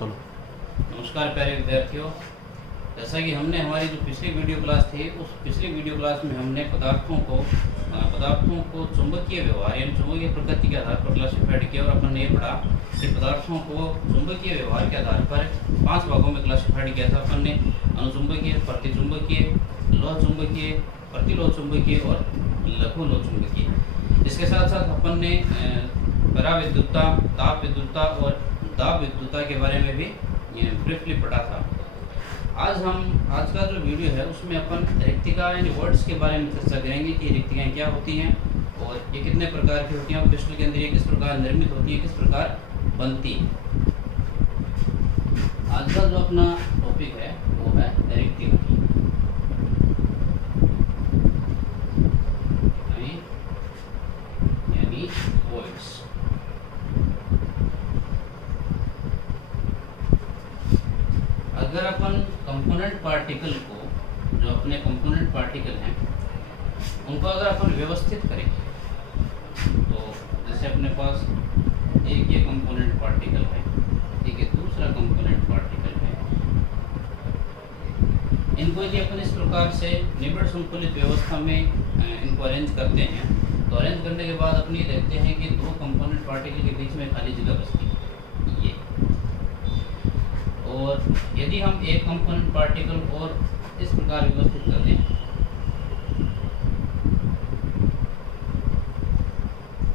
चलो। नमस्कार प्यारे विद्यार्थियों, जैसा कि हमने हमारी जो पिछली वीडियो क्लास थी उस पिछली वीडियो क्लास में हमने पदार्थों को चुंबकीय व्यवहार यानी चुंबकीय प्रकृति के आधार पर क्लासिफाइड किया और अपन ने ये पढ़ा कि पदार्थों को चुंबकीय व्यवहार के आधार पर 5 भागों में क्लासिफाइड किया था। अपन ने अनुचुंबकीय, प्रतिचुंबकीय, लोह चुंबकीय, प्रतिलोह चुंबकीय और लघु लोह चुंबकीय। इसके साथ साथ अपन ने पराविद्युतता, ताप विद्युतता और दाब विद्युतता के बारे में भी ब्रीफली पढ़ा था। आज का जो वीडियो है उसमें अपन रिक्तिका यानी वर्ड्स के बारे में चर्चा करेंगे कि रिक्तिकाएं क्या होती हैं और ये कितने प्रकार की होती हैं, क्रिस्टल के अंदर ये किस प्रकार निर्मित होती है, किस प्रकार बनती है। आज का जो अपना टॉपिक है वो है रिक्तिका यानी वर्ड्स। अगर अपन कंपोनेंट पार्टिकल को, जो अपने कंपोनेंट पार्टिकल हैं, उनको अगर अपन व्यवस्थित करेंगे तो जैसे अपने पास एक ये कंपोनेंट पार्टिकल है, एक ये दूसरा कंपोनेंट पार्टिकल है, इनको यदि अपन इस प्रकार से निबिड़ संतुलित व्यवस्था में इनको अरेंज करते हैं तो अरेंज करने के बाद अपन ये देखते हैं कि दो कंपोनेंट पार्टिकल के बीच में खाली जगह बचती है ये। और यदि हम एक कंपोनेंट पार्टिकल और इस प्रकार व्यवस्थित कर दें,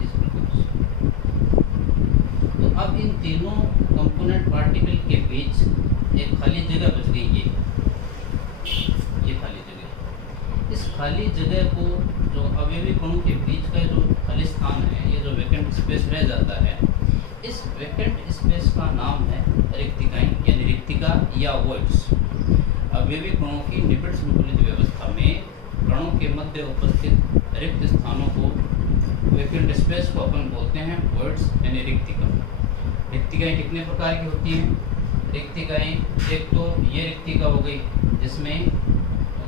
इस प्रकार से, तो अब इन तीनों कंपोनेंट पार्टिकल के बीच एक खाली जगह बच गई ये खाली जगह। इस खाली जगह को, जो अवयवी कणों के बीच का जो खाली स्थान है, ये जो वैकेंट स्पेस रह जाता है, इस वैकेंट स्पेस का नाम है रिक्तिकाएं यानी रिक्तिका या वॉइड्स। अवयवी कणों की निबिड़ संतुलित व्यवस्था में कणों के मध्य उपस्थित रिक्त स्थानों को, वैकेंट स्पेस को अपन बोलते हैं वॉइड्स यानी रिक्तिका। रिक्तिकाएं कितने प्रकार की होती हैं? रिक्तिकाएं, एक तो ये रिक्तिका हो गई जिसमें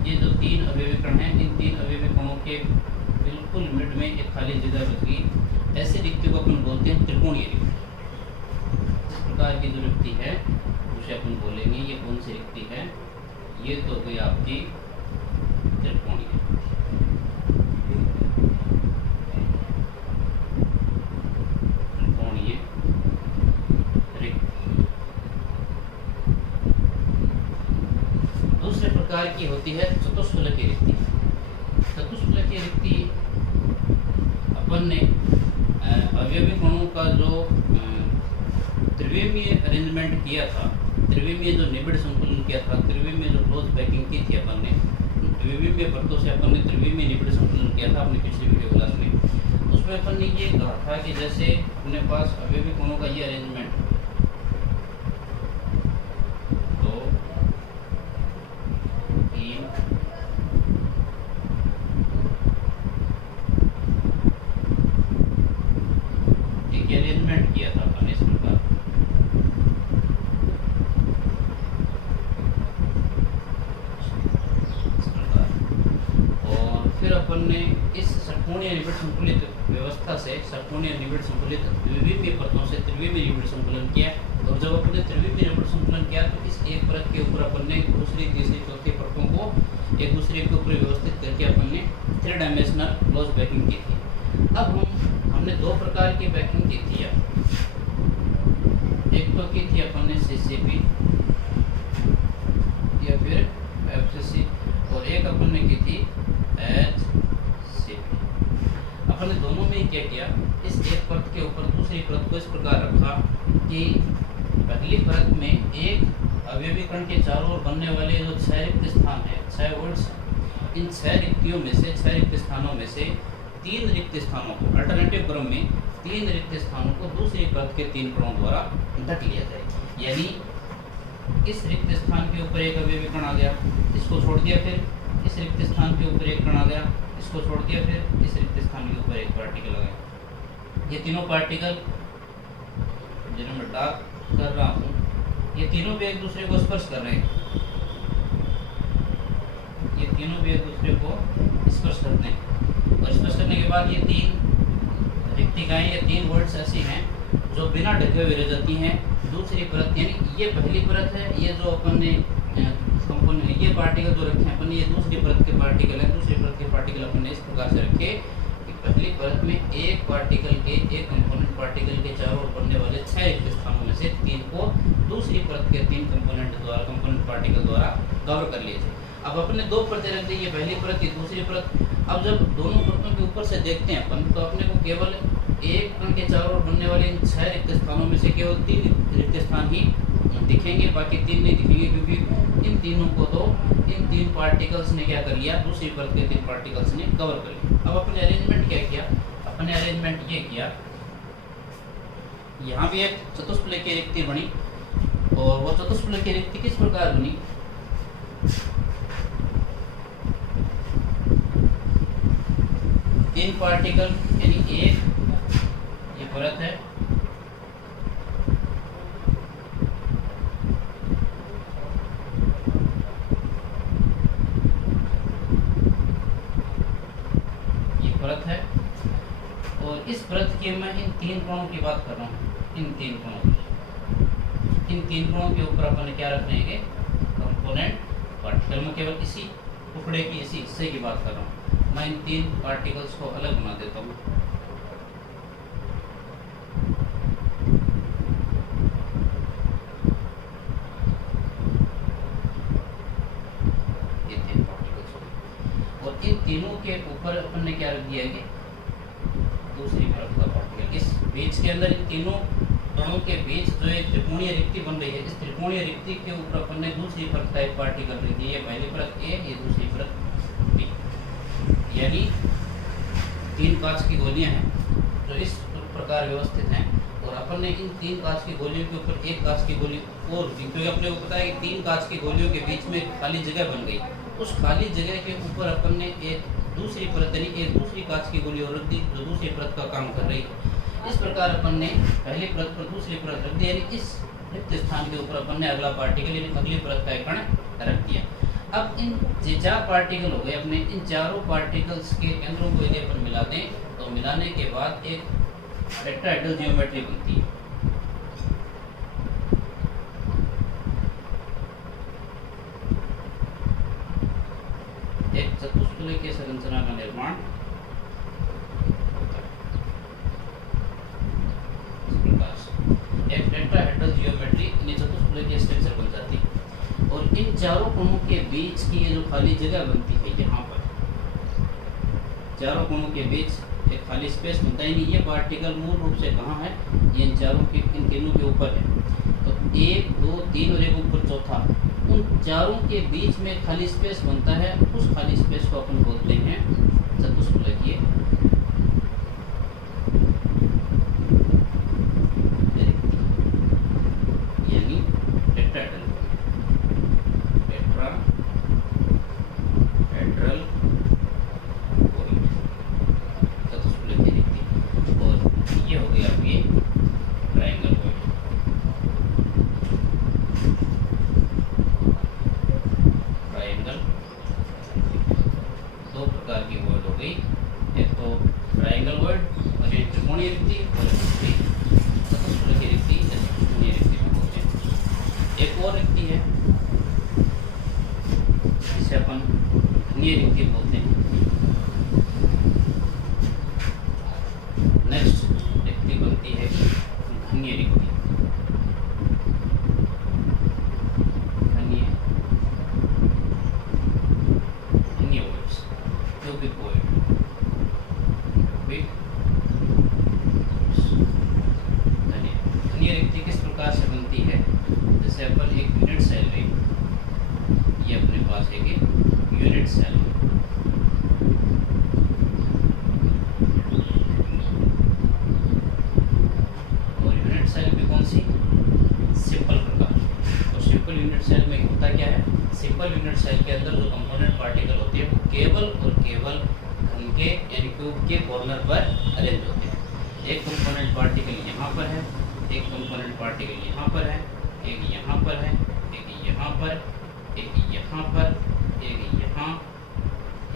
ये जो 3 अवयवी कण हैं, इन 3 अवयवी कणों के बिल्कुल मिड में एक खाली जगह बच गई, ऐसे रिक्ति को अपन बोलते हैं त्रिकोणीय रिक्ति। इस प्रकार की जो रिक्ति है उसे अपन बोलेंगे ये कौन सी रिक्ति है? ये तो गई आपकी त्रिकोणीय रिक्ति। दूसरे प्रकार की होती है चतुष्फलकीय रिक्ति। चतुष्फलकीय रिक्ति अपन ने अवयवी कणों का जो त्रिविमीय अरेंजमेंट किया था, त्रिविमीय जो निबिड़ संतुलन किया था, त्रिविमीय जो क्लोज पैकिंग की थी अपन ने, त्रिविमीय परतों से अपन ने त्रिविमीय निबिड़ संतुलन किया था अपनी पिछली वीडियो क्लास में। उसमें अपन ने ये कहा था कि जैसे अपने पास अवयवी कणों का ये अरेंजमेंट, तो 3 एक अरेंजमेंट किया था अपन इस प्रकार। और फिर अपन ने इस षट्कोणीय निबिड़ संतुलित व्यवस्था से षट्कोणीय निबिड़ संतुलित द्विविमीय परतों से त्रिविमीय निबिड़ संतुलन किया। और जब अपन ने त्रिविमीय निबिड़ संतुलन किया तो इस एक परत के ऊपर अपन ने दूसरी, तीसरी, चौथी परतों को एक दूसरे के ऊपर व्यवस्थित करके अपन ने 3 डायमेंशनल क्लोज पैकिंग की थी। अब हमने 2 प्रकार की पैकिंग की थी। एक तो की थी अपन ने सीसीपी या फिर एफसीसी, और एक अपन ने की थी एचसीपी। अपन ने दोनों में क्या किया, इस एक परत के ऊपर दूसरी परत को इस प्रकार रखा कि पहली परत में एक अवयवी कण के चारों ओर बनने वाले जो 6 रिक्त स्थान है, 6 वर्ड्स, इन 6 रिक्तियों में से, 6 रिक्त स्थानों में से 3 रिक्त स्थानों को अल्टरनेटिव क्रम में 3 रिक्त स्थानों को दूसरी परत के 3 कणों द्वारा ढक लिया जाए। यानी इस रिक्त स्थान के ऊपर एक अवयवी कण आ गया, इसको छोड़ दिया, फिर इस रिक्त स्थान के ऊपर एक कण आ गया, इसको छोड़ दिया, फिर इस रिक्त स्थान के ऊपर एक पार्टिकल आ गया। ये तीनों पार्टिकल जिन्हें मैं डार्क कर रहा हूँ, ये तीनों भी एक दूसरे को स्पर्श कर रहे हैं, ये तीनों भी एक दूसरे को स्पर्श करते हैं। और स्पर्श करने के बाद ये 3 रिक्तिकाएं या 3 वर्ड्स ऐसी हैं जो बिना ढके हुए रह जाती हैं। दूसरी परत यानी ये पहली परत है, ये जो अपन ने कंपोनेंट ये पार्टिकल जो रखे हैं अपन ने, ये दूसरी परत के पार्टिकल है। दूसरी परत के पार्टिकल अपन ने इस प्रकार से रखे कि पहली परत में एक कंपोनेंट पार्टिकल के चारों ओर बनने वाले 6 रिक्त स्थानों में से 3 को दूसरी परत के 3 कंपोनेंट पार्टिकल द्वारा कवर कर लिए थे। अब अपने 2 परतें रख दी, ये पहली परत ये दूसरी परत। अब जब दोनों परतों के ऊपर से देखते हैं अपन, तो अपने को केवल एक कण के चारों ओर बनने वाले इन 6 रिक्त स्थानों में से केवल 3 रिक्त स्थान ही दिखेंगे, बाकी 3 नहीं दिखेंगे, क्योंकि इन तीनों को तो इन 3 पार्टिकल्स ने क्या कर लिया, दूसरी परत के 3 पार्टिकल्स ने कवर कर लिया। अब अपने अरेंजमेंट क्या किया, अपने अरेंजमेंट ये किया, यहाँ भी एक चतुष्फलक की रिक्ति बनी, और वो चतुष्फलक की रिक्ति किस प्रकार बनी, तीन पार्टिकल यानी एक ये परत है, ये परत है, और इस परत की मैं इन 3 कोणों की बात कर रहा हूँ। इन 3 कोणों के ऊपर अपन क्या रखने हैं, कंपोनेंट पार्टिकल। में केवल इसी टुकड़े की इसी हिस्से की बात कर रहा हूँ। मैं इन 3 पार्टिकल्स को अलग बना देता हूँ। ये 3 पार्टिकल्स, और इन तीनों के ऊपर अपन ने क्या रख दिया है, दूसरी परत का पार्टिकल। इस बीच के अंदर इन तीनों कणों के बीच जो एक त्रिकोणीय रिक्ति बन रही है, इस त्रिकोणीय रिक्ति के ऊपर अपन ने दूसरी परत का एक पार्टिकल रख दिया। ये पहली परत ए, ये दूसरी परत बी, यानी 3 कांच की गोलियां हैं जो इस प्रकार व्यवस्थित हैं, और अपन ने इन 3 कांच की गोलियों के ऊपर एक कांच की गोली और दी, क्योंकि अपने को पता है कि 3 कांच की गोलियों के बीच में खाली जगह बन गई। उस खाली जगह के ऊपर अपन ने एक दूसरी परत यानी एक दूसरी कांच की गोली और रख दी, जो दूसरी परत का काम कर रही है। इस प्रकार अपन ने पहली परत पर दूसरी परत रख दी, यानी इस रिक्त स्थान के ऊपर अपन ने अगला पार्टिकल यानी अगली परत का एक कण रख दिया। अब इन 4 पार्टिकल हो गए अपने, इन चारों पार्टिकल्स के केंद्रों को यदि अपन मिला दें, तो मिलाने के बाद एक टेट्राहेड्रल ज्योमेट्री बनती है। एक चतुष्फलक की संरचना का निर्माण इस प्रकार से, एक टेट्राहेड्रल ज्योमेट्री यानी चतुष्फलक की स्ट्रक्चर बन जाती है। और इन चारों कोणों के बीच की ये जो खाली जगह बनती है, यहाँ पर चारों कोणों के बीच एक खाली स्पेस बनता है। ये पार्टिकल मूल रूप से कहाँ है, ये इन तीनों के ऊपर है। तो 1, 2, 3 और एक ऊपर चौथा, उन चारों के बीच में खाली स्पेस बनता है। उस खाली स्पेस को अपन बोलते हैं चतुष्फलकीय यानी टेट्राहेड्रल चतुष्फलकीय रिक्ति। और ये हो गया आपके ट्रायंगल वॉइड। ट्रायंगल 2 प्रकार की वॉइड हो गई, एक तो ट्रायंगल वॉइड और एक त्रिकोणीय रिक्ति, और दूसरी चतुष्फलकीय रिक्ति या त्रिकोणीय रिक्ति में बोलते हैं। एक और रिक्ति है जिसे अपन घनीय रिक्ति बोलते हैं। नेक्स्ट रिक्ति बनती है घनीय रिक्ति। घनीय रिक्ति किस प्रकार से बनती है, जैसे अपन एक यूनिट सेल ले, ये अपने पास है कि यूनिट सेल, और यूनिट सेल में कौन सी, सिंपल प्रकार। और सिंपल यूनिट सेल में होता क्या है, सिंपल यूनिट सेल के अंदर जो कंपोनेंट पार्टिकल होते हैं वो केवल और केवल घन के यानी क्यूब के कॉर्नर पर अरेंज होते हैं। एक कंपोनेंट पार्टिकल यहाँ पर है, एक कंपोनेंट पार्टिकल यहाँ पर है, एक यहाँ पर है, एक यहाँ पर, एक यहाँ पर, एक यहाँ,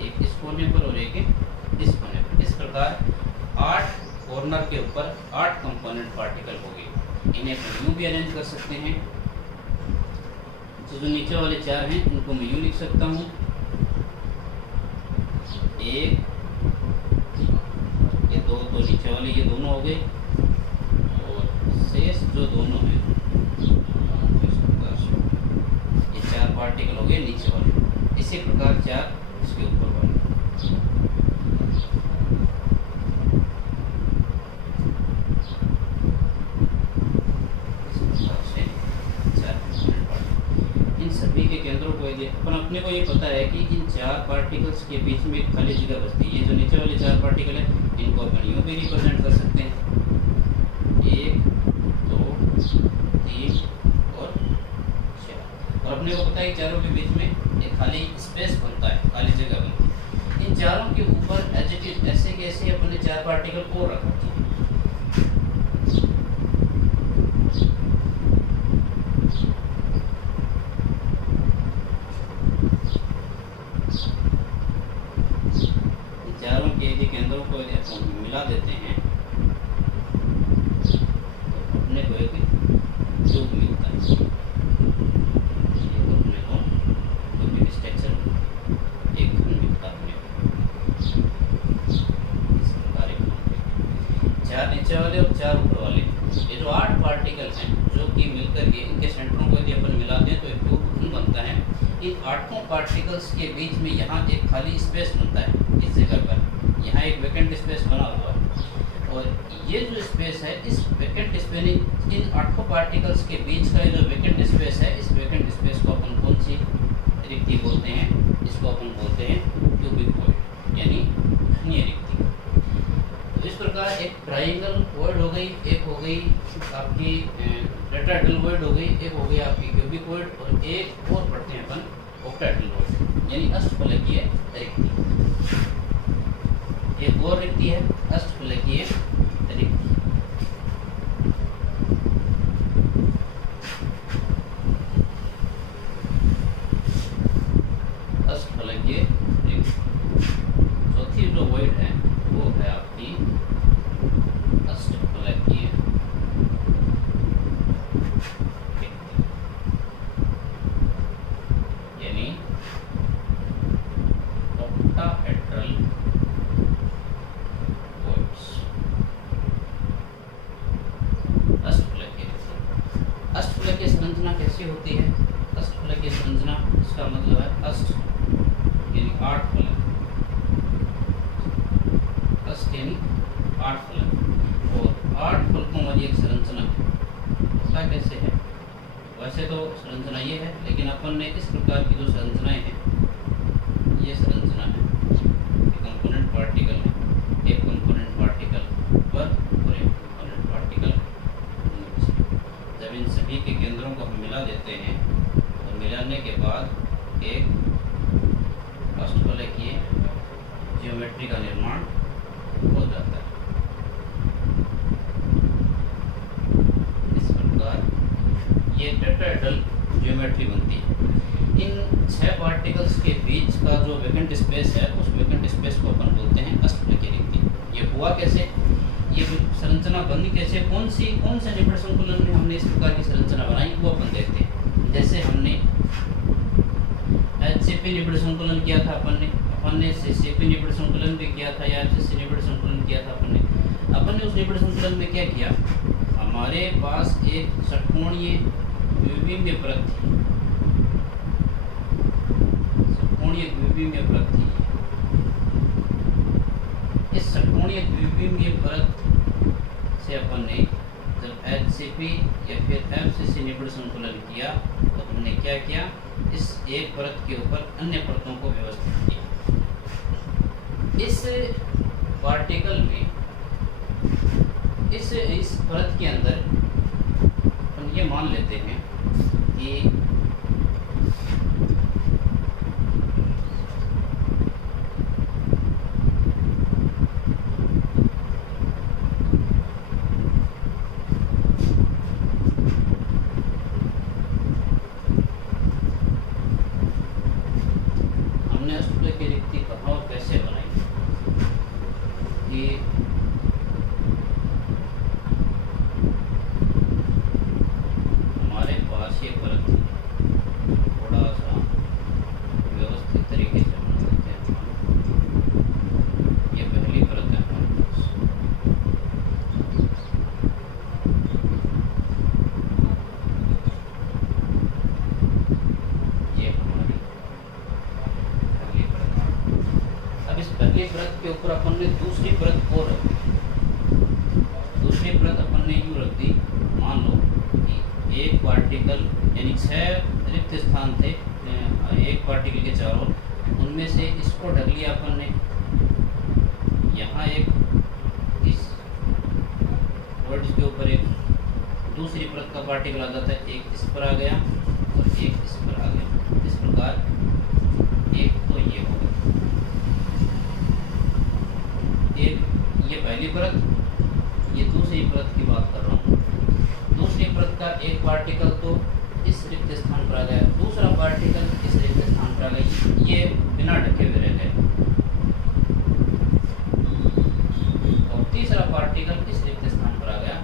एक इस कोने पर और एक इस कोने पर। इस प्रकार 8 कॉर्नर के ऊपर 8 कंपोनेंट पार्टिकल हो गए। इन्हें हम यूँ भी अरेंज कर सकते हैं। तो जो नीचे वाले 4 हैं इनको मैं यूँ लिख सकता हूँ, 1, ये दो नीचे वाले ये दोनों हो गए, और शेष जो दोनों हैं ये 4 पार्टिकल हो गए नीचे वाले। इसी प्रकार 4 इसके ऊपर वाले। इन सभी के केंद्रों को यदि अपन अपने को ये पता है कि इन 4 पार्टिकल्स के बीच में एक खाली जगह बचती है। ये जो नीचे वाले 4 पार्टिकल है इनको अपन यूँ भी रिप्रेजेंट कर सकते हैं, 1, 2, 3 और 4। और अपने को पता है चारों के बीच में एक खाली स्पेस बनता है, खाली जगह बनती है। इन चारों के ऊपर एज इट इज ऐसे के ऐसे अपने 4 पार्टिकल और रख रखे हैं। चारों के यदि केंद्रों को यदि अपन मिला देते हैं तो अपने को एक ट्यूब मिलता है। ये अपने को ट्यूब स्ट्रक्चर एक घन मिलता है अपने को। इस प्रकार एक 4 नीचे वाले और 4 ऊपर वाले, ये जो 8 पार्टिकल्स हैं जो कि मिलकर के इनके सेंटरों को यदि अपन मिलाते हैं तो एक ट्यूब घन बनता है। इन 8 पार्टिकल्स के बीच में यहाँ एक खाली स्पेस बनता है। इस जगह पर यहाँ एक वैकेंट स्पेस बना हुआ है, और ये जो स्पेस है इस वैकेंट स्पेस इन 8 पार्टिकल्स के बीच का जो वैकेंट स्पेस है, इस वैकेंट स्पेस को अपन कौन सी रिक्ति बोलते हैं? इसको अपन बोलते हैं क्यूबिक वॉइड, यानी घनीय रिक्ति। तो इस प्रकार एक ट्राइंगल वॉइड हो गई, एक हो गई आपकी टेट्राहेड्रल वॉइड हो गई, एक हो गई आपकी क्यूबिक वॉइड, और एक और पढ़ते हैं अपन ऑक्टाहेड्रल वॉइड, यानी अष्टफलकीय रिक्ति। एक और रिक्ति है अष्टफलकीय रिक्ति। अष्टफलकीय रिक्ति। चौथी जो वॉइड है वो है आपकी अष्टफलकीय रिक्ति, यानी ऑक्टाहेड्रल वॉइड्स। अष्टफलकीय संरचना कैसी होती है? अष्टफलकीय संरचना इसका मतलब है अष्ट यानी 8 फलक, अष्ट यानी 8 फलक, और 8 फलकों वाली एक संरचना होता कैसे है? वैसे तो संरचना ये है, लेकिन अपन ने इस प्रकार की जो संरचनाएं हैं, ये संरचना है, कंपोनेंट पार्टिकल है, एक कंपोनेंट पार्टिकल ऊपर और एक कंपोनेंट पार्टिकल नीचे। जब इन सभी के केंद्रों को हम मिला देते हैं तो मिलाने के बाद एक अष्टफलकीय ज्योमेट्री का निर्माण हो जाता है। इस प्रकार ये टेट्राहेड्रल ज्योमेट्री बनती है। इन 6 पार्टिकल्स के बीच का जो वैकेंट स्पेस है, उस वैकेंट स्पेस को अपन बोलते हैं अष्टफलकीय रिक्ति। ये हुआ कैसे? ये संरचना बनी कैसे? कौन से निबिड़ संकुलन में हमने इस प्रकार की संरचना बनाई, वो अपन देखते हैं। जैसे हमने HCP निबिड़ संकुलन किया था अपन ने CCP निबिड़ संकुलन भी किया था, या HCC निबिड़ संकुलन किया था अपन ने उस निबिड़ संकुलन में क्या किया? हमारे पास एक षटकोणीय द्विविमीय परत थी, षटकोणीय द्विविमीय परत थी। इस षटकोणीय द्विविमीय परत से अपन ने जब HCP या फिर FCC निबिड़ संकुलन किया तो हमने क्या किया? इस एक परत के ऊपर अन्य परतों को व्यवस्थित किया। इस पार्टिकल में इस परत के अंदर हम ये मान लेते हैं कि हमने अष्टफलकीय रिक्ति कहाँ और कैसे बनाई कि पहली परत के ऊपर अपन ने दूसरी परत और रख दी। दूसरी परत अपन ने यूँ रख दी, मान लो कि एक पार्टिकल यानी 6 रिक्त स्थान थे एक पार्टिकल के चारों, उनमें से इसको ढक लिया अपन ने। यहाँ एक इस वर्ड के ऊपर एक दूसरी परत का पार्टिकल आ जाता है, एक इस पर आ गया और एक इस पर आ गया। इस प्रकार एक तो ये हो गया, एक ये पहली परत, ये दूसरी परत की बात कर रहा हूँ। दूसरी परत का एक पार्टिकल तो इस रिक्त स्थान पर आ गया, दूसरा पार्टिकल इस रिक्त स्थान पर आ गया, ये बिना ढके हुए रह गए, और तीसरा पार्टिकल इस रिक्त स्थान पर आ गया,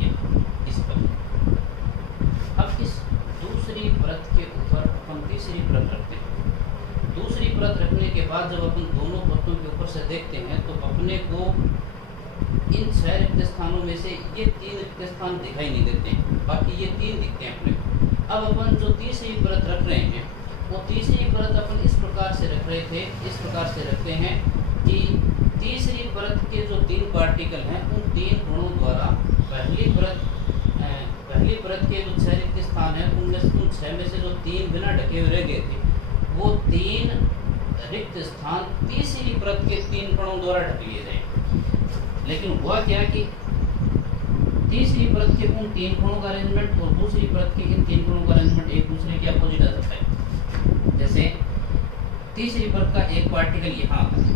ये इस पर। अब इस दूसरी परत के ऊपर अपन तीसरी परत रखते हैं। दूसरी परत रखने के बाद जब अपन दोनों परतों के ऊपर से देखते हैं तो अपने को इन 6 रिक्त स्थानों में से ये 3 रिक्त स्थान दिखाई नहीं देते हैं, बाकी ये 3 दिखते हैं अपने को। अब अपन जो तीसरी परत रख रहे हैं वो तीसरी परत अपन इस प्रकार से रख रहे थे, इस प्रकार से रखते हैं कि तीसरी परत के जो 3 पार्टिकल हैं उन 3 गुणों द्वारा पहली परत के जो 6 रिक्त स्थान हैं उनमें से उन 6 में से जो 3 बिना ढके हुए रह गए थे वो 3 रिक्त स्थान तीसरी परत के 3 कणों द्वारा ढक लिए जाएंगे। लेकिन हुआ क्या कि तीसरी परत के उन 3 कणों का अरेंजमेंट और दूसरी परत के इन 3 कणों का अरेंजमेंट एक दूसरे के अपोजिट आ जाता है। जैसे तीसरी परत का एक पार्टिकल यहाँ आता है,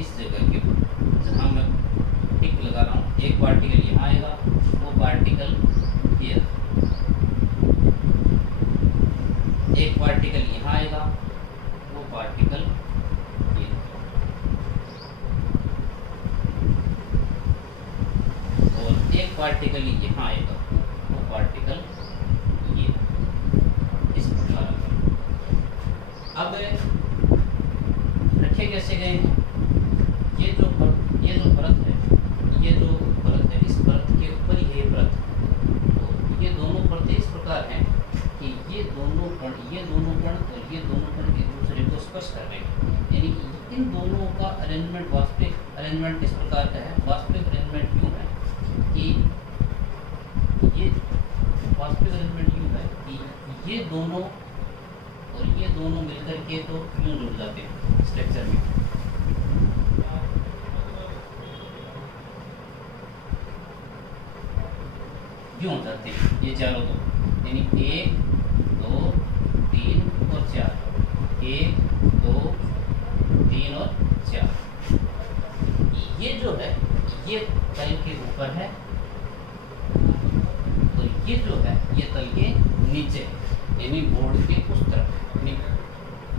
इस जगह के ऊपर जहाँ मैं टिक लगा रहा हूँ, एक पार्टिकल यहाँ आएगा, वो पार्टिकल ये, एक पार्टिकल यहाँ आएगा, वो पार्टिकल ये, और एक पार्टिकल यहाँ आएगा, वो पार्टिकल ये, इस प्रकार। अब रखे कैसे गए हैं, ये जो परत है, ये जो परत है, इस परत के ऊपर ये परत, तो ये दोनों परतें इस प्रकार हैं कि ये दोनों कण और ये दोनों कण एक दूसरे को स्पर्श कर रहे हैं। यानी कि इन दोनों का अरेंजमेंट, वास्तविक अरेंजमेंट किस प्रकार का है, वास्तविक अरेंजमेंट यूँ है कि ये वास्तविक अरेंजमेंट यूँ है कि ये दोनों और ये दोनों मिलकर के तो यूँ जुड़ जाते हैं स्ट्रक्चर में। यूँ हो जाते हैं ये चारों तो, यानी 1 2 3 और 4, 1 2 3 और 4। ये जो है ये तल के ऊपर है और ये जो है ये तल के नीचे, यानी बोर्ड के उस तरफ।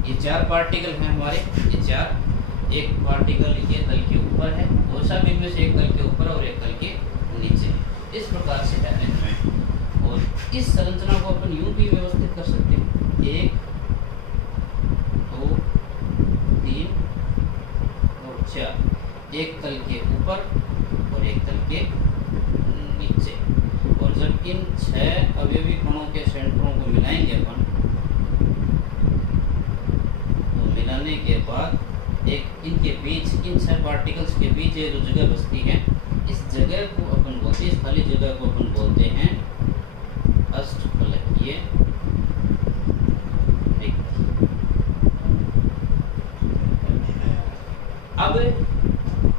ये 4 पार्टिकल हैं हमारे, ये 4, एक पार्टिकल ये तल के ऊपर है, वैसा भी इनमें से एक तल के ऊपर और एक तल के नीचे। इस प्रकार से है अरेंजमेंट। और इस संरचना को अपन यूं भी व्यवस्थित कर सकते हैं, 1 2 3 और 4, एक तल के ऊपर और एक तल के नीचे। और जब इन 6 अवयवी कणों के सेंटरों को मिलाएंगे अपन, तो मिलाने के बाद एक इनके बीच, इन 6 पार्टिकल्स के बीच ये जो जगह बचती है, इस जगह को अपन बोलते हैं, इस खाली जगह को अपन बोलते हैं अष्टफलकीय रिक्ति। अब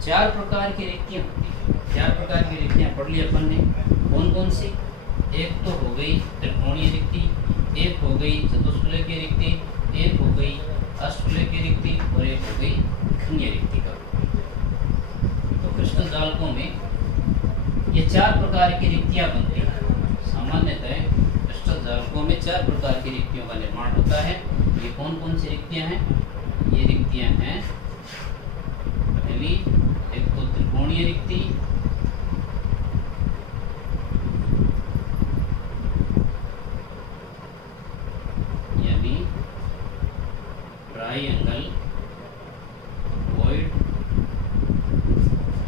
4 प्रकार की रिक्तियां होती हैं, 4 प्रकार की रिक्तियां पढ़ ली अपन ने। कौन कौन सी? एक तो हो गई त्रिकोणीय रिक्ति, एक हो गई चतुष्फलकीय रिक्ति, एक हो गई अष्टफलकीय रिक्ति और एक हो गई खंडीय रिक्ति का। तो क्रिस्टल जालकों में ये 4 प्रकार की रिक्तियां बनती हैं। सामान्यतः क्रिस्टल जालकों में 4 प्रकार की रिक्तियों का निर्माण होता है। ये कौन कौन सी रिक्तियां हैं? ये रिक्तियां हैं, पहली एक तो त्रिकोणीय रिक्ति, यानी ट्राइएंगल वॉइड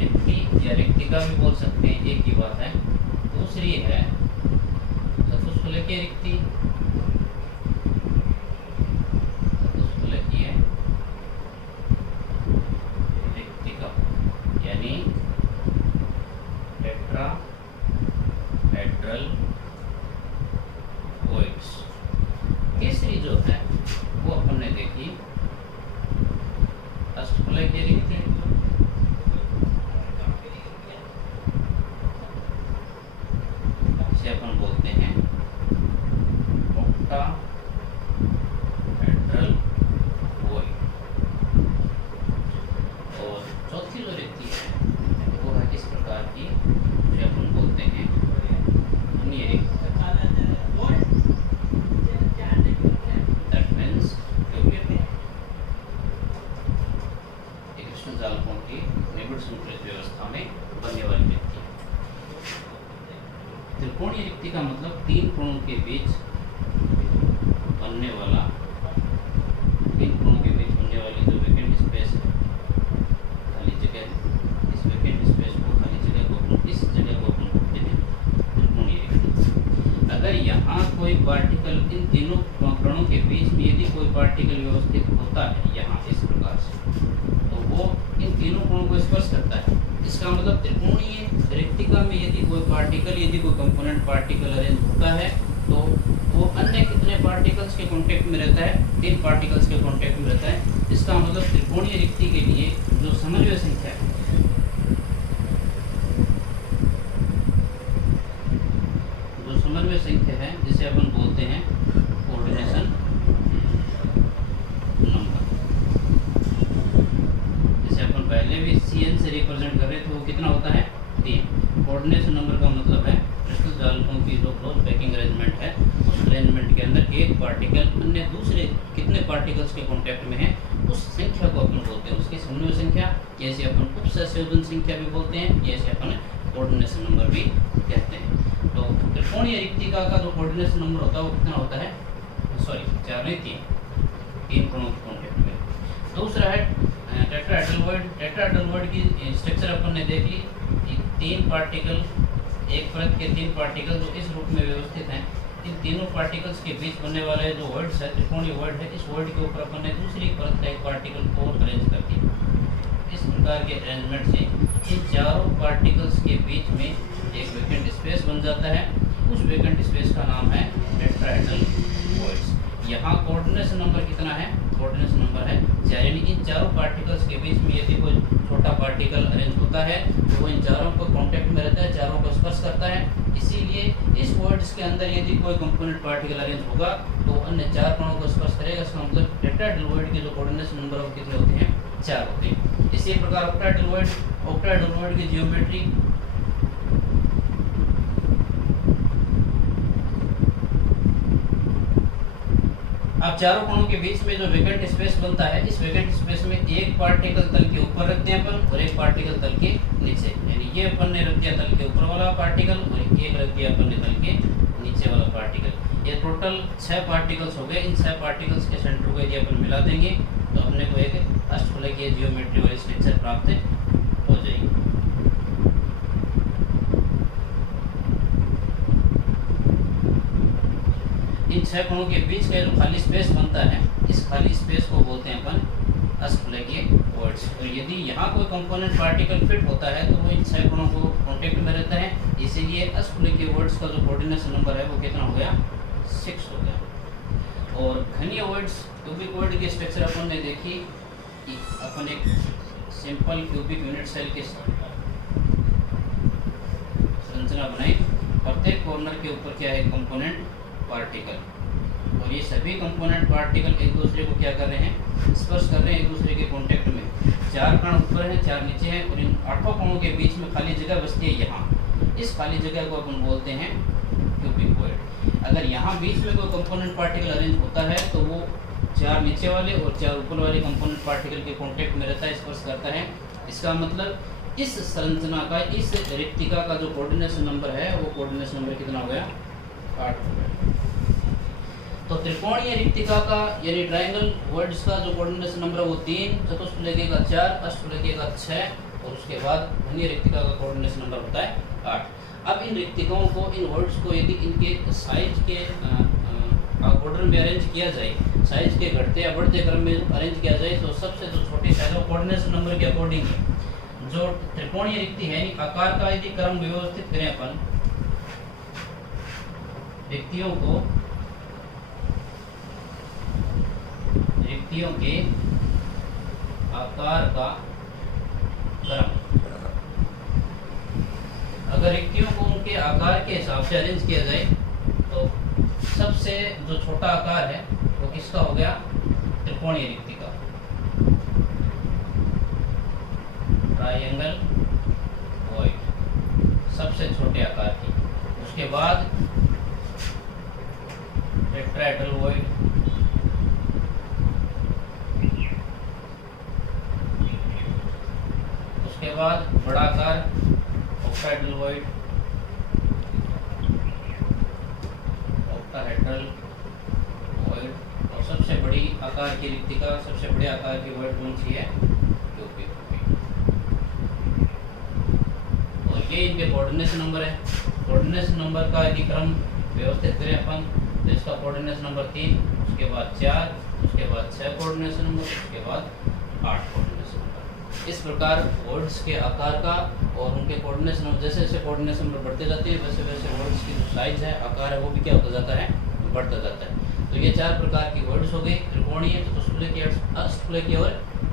रिक्ति या रिक्तिका भी बोल सकते हैं, एक ही बात है। दूसरी है चतुष्फलकीय रिक्ति, चतुष्फलकीय वर्ड्स। तीसरी जो है वो अपन ने देखी अष्टफलकीय रिक्ति, जिसे अपन बोलते हैं ऑक्टाहेड्रल वॉइड। और चौथी जो रिक्ति है वो है किस प्रकार की, जिसे अपन बोलते हैं ध्वनीय रिक्ति। जालकों की निबिड़ संतुलित व्यवस्था में बनने वाली रिक्ति। त्रिकोणीय रिक्ति का मतलब तीन कोणों के बीच बनने वाला, तीन कोणों के बीच बनने वाली जो वेकेंट स्पेस है, खाली जगह है, इस वेकेंट स्पेस को, खाली जगह को, इस जगह को अपन बोलते हैं त्रिकोणीय रिक्ति। अगर यहाँ कोई पार्टिकल इन तीनों कोणों के बीच में यदि कोई पार्टिकल व्यवस्थित होता है यहाँ इस प्रकार से, वो इन तीनों कोणों को स्पर्श करता है। इसका मतलब त्रिकोणीय रिक्तिका में यदि कोई पार्टिकल, यदि कोई कंपोनेंट पार्टिकल अरेंज होता है तो वो अन्य कितने पार्टिकल्स के कांटेक्ट में रहता है, तीन पार्टिकल्स के कांटेक्ट में रहता है। इसका मतलब त्रिकोणीय रिक्ति के लिए जो समन्वय संख्या है, जो समन्वय संख्या है जिसे अपन बोलते हैं कोऑर्डिनेशन नंबर, पहले भी Cn से रिप्रेजेंट कर रहे थे, वो कितना होता है 3। कोऑर्डिनेशन नंबर का मतलब है क्रिस्टल जालकों की जो क्लोज पैकिंग अरेंजमेंट है, उस अरेंजमेंट के अंदर एक पार्टिकल अन्य दूसरे कितने पार्टिकल्स के कांटेक्ट में है, उस संख्या को अपन बोलते हैं उसकी समन्वय संख्या। जैसे अपन उपसंयोजन संख्या भी बोलते हैं, जैसे अपन कोऑर्डिनेशन नंबर भी कहते हैं। तो त्रिकोणीय रिक्तिका का जो कोऑर्डिनेशन नंबर होता है वो कितना होता है, सॉरी 4 नहीं 3 कोणों के कांटेक्ट में। दूसरा है टेट्राहेड्रल। टेट्राहेड्रल की स्ट्रक्चर अपन ने देख ली, तीन पार्टिकल, एक परत के तीन पार्टिकल जो इस रूप में व्यवस्थित हैं। इन तीनों पार्टिकल्स के बीच बनने वाले जो वर्ड्स है, त्रिकोणीय वर्ड है, इस वर्ड के ऊपर अपन ने दूसरी परत का एक पार्टिकल को अरेंज कर दिया। इस प्रकार के अरेंजमेंट से इन चारों पार्टिकल्स के बीच में एक वेकेंट स्पेस बन जाता है। उस वेकेंट स्पेस का नाम है टेट्राहेड्रल वर्ड्स। यहाँ कोऑर्डिनेशन नंबर कितना है, कोऑर्डिनेशन नंबर है 4, यानी इन चारों पार्टिकल्स के बीच में यदि कोई छोटा पार्टिकल अरेंज होता है तो वो इन चारों को कांटेक्ट में रहता है, चारों को स्पर्श करता है। इसीलिए इस वर्ड्स के अंदर यदि कोई कंपोनेंट पार्टिकल अरेंज होगा तो अन्य 4 कोणों को स्पर्श करेगा। इसका मतलब टेट्राहेड्रल वर्ड के जो कोऑर्डिनेशन नंबर वो कितने होते हैं, 4 होते हैं। इसी प्रकार ऑक्टाहेड्रल वर्ड की जियोमेट्री, अब चारों कोणों के बीच में जो वेकेंट स्पेस बनता है, इस वेकेंट स्पेस में एक पार्टिकल तल के ऊपर रख दिया अपन और एक पार्टिकल तल के नीचे, यानी ये अपन ने रख दिया तल के ऊपर वाला पार्टिकल और एक रख दिया अपन ने तल के नीचे वाला पार्टिकल। ये टोटल 6 पार्टिकल्स हो गए। इन 6 पार्टिकल्स के सेंटर को यदि अपन मिला देंगे तो अपने को एक अष्टफलकीय जियोमेट्री वाली स्ट्रक्चर प्राप्त हो जाएगी। इन 6 कोणों के बीच का जो खाली स्पेस बनता है, इस खाली स्पेस को बोलते हैं अपन अष्टफलकीय वर्ड्स। और यदि यहाँ कोई कंपोनेंट पार्टिकल फिट होता है तो वो इन 6 कोणों को कांटेक्ट में रहता है। इसीलिए अष्टफलकीय वर्ड्स का जो कोऑर्डिनेशन नंबर है वो कितना हो गया, 6 हो गया। और घनीय वर्ड्स, क्यूबिक वर्ड की स्ट्रक्चर अपन ने देखी कि अपन एक सिंपल क्यूबिक यूनिट सेल की संरचना बनाई। प्रत्येक कॉर्नर के ऊपर क्या है, कंपोनेंट पार्टिकल, और ये सभी कंपोनेंट पार्टिकल एक दूसरे को क्या कर रहे हैं, स्पर्श कर रहे हैं एक दूसरे के कांटेक्ट में। 4 कण ऊपर हैं, 4 नीचे हैं और इन 8 कोणों के बीच में खाली जगह बचती है यहाँ। इस खाली जगह को अपन बोलते हैं क्यूबिक वर्ड। अगर यहाँ बीच में कोई कंपोनेंट पार्टिकल अरेंज होता है तो वो 4 नीचे वाले और 4 ऊपर वाले कंपोनेंट पार्टिकल के कांटेक्ट में रहता है, स्पर्श करता है। इसका मतलब इस संरचना का, इस रिक्तिका का जो कोऑर्डिनेशन नंबर है वो कोऑर्डिनेशन नंबर कितना हो गया, 8 हो गया। तो त्रिकोणीय रिक्तिका का यानी ट्रायंगल वर्ड्स का जो कोऑर्डिनेशन नंबर है वो 3, चतुष्फलकीय का 4, अष्टफलकीय का 6 और उसके बाद घनीय रिक्तिका का कोऑर्डिनेशन नंबर होता है 8। अब इन रिक्तिकाओं को, इन वर्ड्स को यदि इनके साइज के ऑर्डर में अरेंज किया जाए, साइज के घटते या बढ़ते क्रम में अरेंज किया जाए तो सबसे जो छोटी साइज है कोऑर्डिनेशन नंबर के अकॉर्डिंग जो त्रिकोणीय रिक्ति है आकार का यदि क्रम व्यवस्थित करें अपन रिक्तियों को रिक्तियों के आकार का क्रम। अगर रिक्तियों को उनके आकार के हिसाब से अरेंज किया जाए तो सबसे जो छोटा आकार है वो किसका हो गया? त्रिकोणीय रिक्ति का, ट्रायंगल वॉइड, सबसे छोटे आकार की। उसके बाद टेट्राहेड्रल वॉइड, उसके बाद बड़ा आकार ऑक्टाहेड्रल वॉइड, ऑक्टाहेड्रल वॉइड, और सबसे बड़ी आकार की रिक्ति का सबसे बड़े आकार की वॉइड कौन सी है? Cubic void. और ये इनके कोऑर्डिनेशन नंबर है। कोऑर्डिनेशन नंबर का यदि क्रम व्यवस्थित करें अपन तो इसका कोऑर्डिनेशन नंबर 3, उसके बाद 4, उसके बाद 6 कोऑर्डिनेशन नंबर, उसके बाद 8 कोऑर्डिनेशन नंबर। इस प्रकार वर्ड्स के आकार का और उनके कोऑर्डिनेशन नंबर, जैसे जैसे कोऑर्डिनेशन नंबर बढ़ते जाते हैं वैसे वैसे वर्ड्स की जो साइज है, आकार है, वो भी क्या होता जाता है? बढ़ता जाता है। तो ये 4 प्रकार की वर्ड्स हो गई, त्रिकोणीय, चतुष्फलकीय, अष्टफलकीय और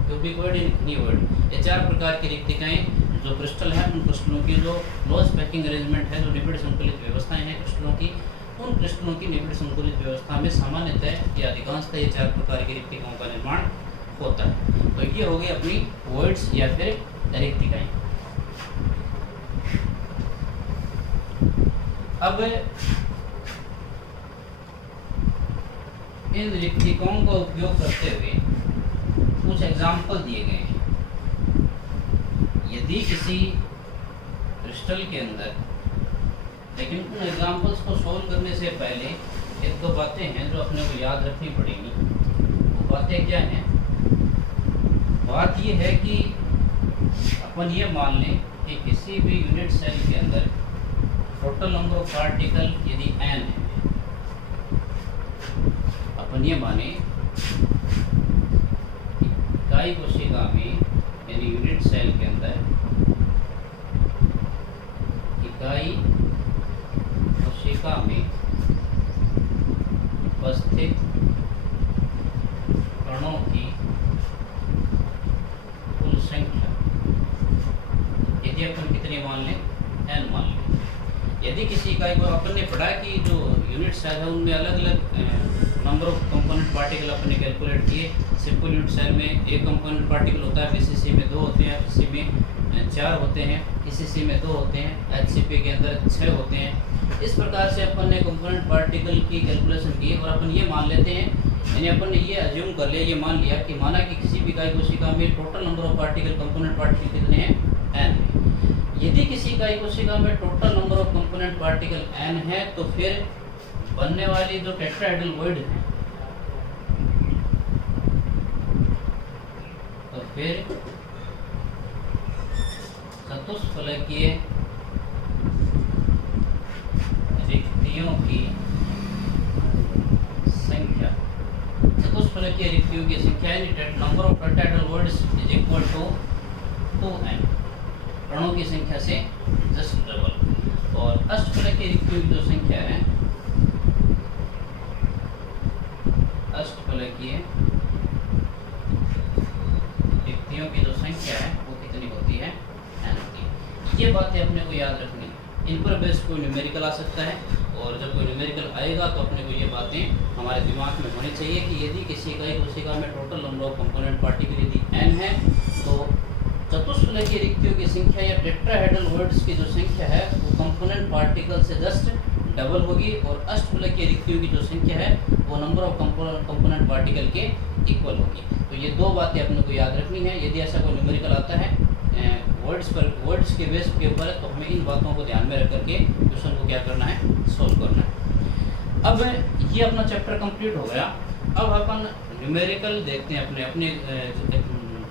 क्यूबिक वर्ड, इनफिनी वर्ड। ये 4 प्रकार की रिक्तिकाएं जो क्रिस्टल है, उन क्रिस्टलों की जो क्लोज पैकिंग अरेंजमेंट है, जो निबिड़ संकुलित व्यवस्थाएं हैं क्रिस्टलों की, उन क्रिस्टलों की निबिड़ संकुलित व्यवस्था में सामान्यतः या अधिकांशतः ये 4 प्रकार की रिक्तिकाओं का निर्माण होता है। तो ये हो गई अपनी वर्ड्स या फिर रिक्तिकाएं। अब इन रिक्तिकाओं का उपयोग करते हुए कुछ एग्जाम्पल दिए गए हैं। यदि किसी क्रिस्टल के अंदर, लेकिन उन एग्जाम्पल्स को सोल्व करने से पहले 1-2 बातें हैं जो अपने को याद रखनी पड़ेगी। वो बातें क्या हैं? बात ये है कि अपन ये मान लें कि किसी भी यूनिट सेल के अंदर टोटल नंबर ऑफ पार्टिकल यदि n है, अपन ये माने इकाई कोशिका में यानी यूनिट सेल के अंदर इकाई कोशिका में उपस्थित कणों की कुल संख्या यदि अपन कितनी मान लें? n मान लें। यदि किसी इकाई को अपन ने पढ़ा कि जो यूनिट सेल है उनमें अलग अलग नंबर ऑफ कंपोनेंट पार्टिकल अपन ने कैलकुलेट किए। सिंपल यूनिट सेल में एक कंपोनेंट पार्टिकल होता है, पीसीसी में 2 होते हैं, एफसी में 4 होते हैं, ईसीसी में 2 होते हैं, एचसीपी के अंदर 6 होते हैं। इस प्रकार से अपन ने कंपोनेंट पार्टिकल की कैलकुलेशन की और अपन ये मान लेते हैं, यानी अपन ने ये अज्यूम कर लिया, ये मान लिया कि माना कि किसी भी इकाई कोशिका में total number of particle component particle कितने हैं? n है। यदि किसी इकाई कोशिका में total number of component particle n है तो फिर बनने वाली जो टेट्राहेड्रल वॉइड है तो फिर चतुष्फलकीय रिक्तियों की संख्या, चतुष्फलकीय रिक्तियों की संख्या यानी number of tetrahedral voids is equal to 2n, कणों की संख्या से जस्ट डबल। और अष्टफलकीय रिक्तियों की जो संख्या है, अष्टफलकीय रिक्तियों की जो संख्या है वो कितनी होती है? n होती है। ये बातें अपने को याद रखनी, इन पर बेस्ड कोई न्यूमेरिकल आ सकता है और जब कोई न्यूमेरिकल आएगा तो अपने को ये बातें हमारे दिमाग में होनी चाहिए कि यदि किसी इकाई कोशिका में total number of component particle यदि n है तो चतुष्फलकीय रिक्तियों की संख्या या टेट्राहेड्रल वॉइड्स की जो संख्या है वो कंपोनेंट पार्टिकल से जस्ट डबल होगी और अष्टफलकीय रिक्तियों की जो संख्या है वो नंबर ऑफ कंपोनेंट पार्टिकल के इक्वल होगी। तो ये 2 बातें अपने को याद रखनी है। यदि ऐसा कोई न्यूमेरिकल आता है वर्ड्स के बेस के ऊपर है तो हमें इन बातों को ध्यान में रख करके क्वेश्चन को क्या करना है? सोल्व करना है। अब ये अपना चैप्टर कंप्लीट हो गया। अब अपन न्यूमेरिकल देखते हैं। अपने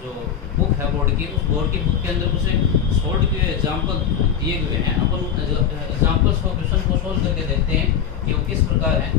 जो बुक है बोर्ड की, उस बोर्ड की बुक के अंदर कुछ सॉल्व के एग्जाम्पल दिए हुए हैं। अपन एग्जाम्पल्स को, क्वेश्चन को सोल्व करके देखते हैं कि वो किस प्रकार है।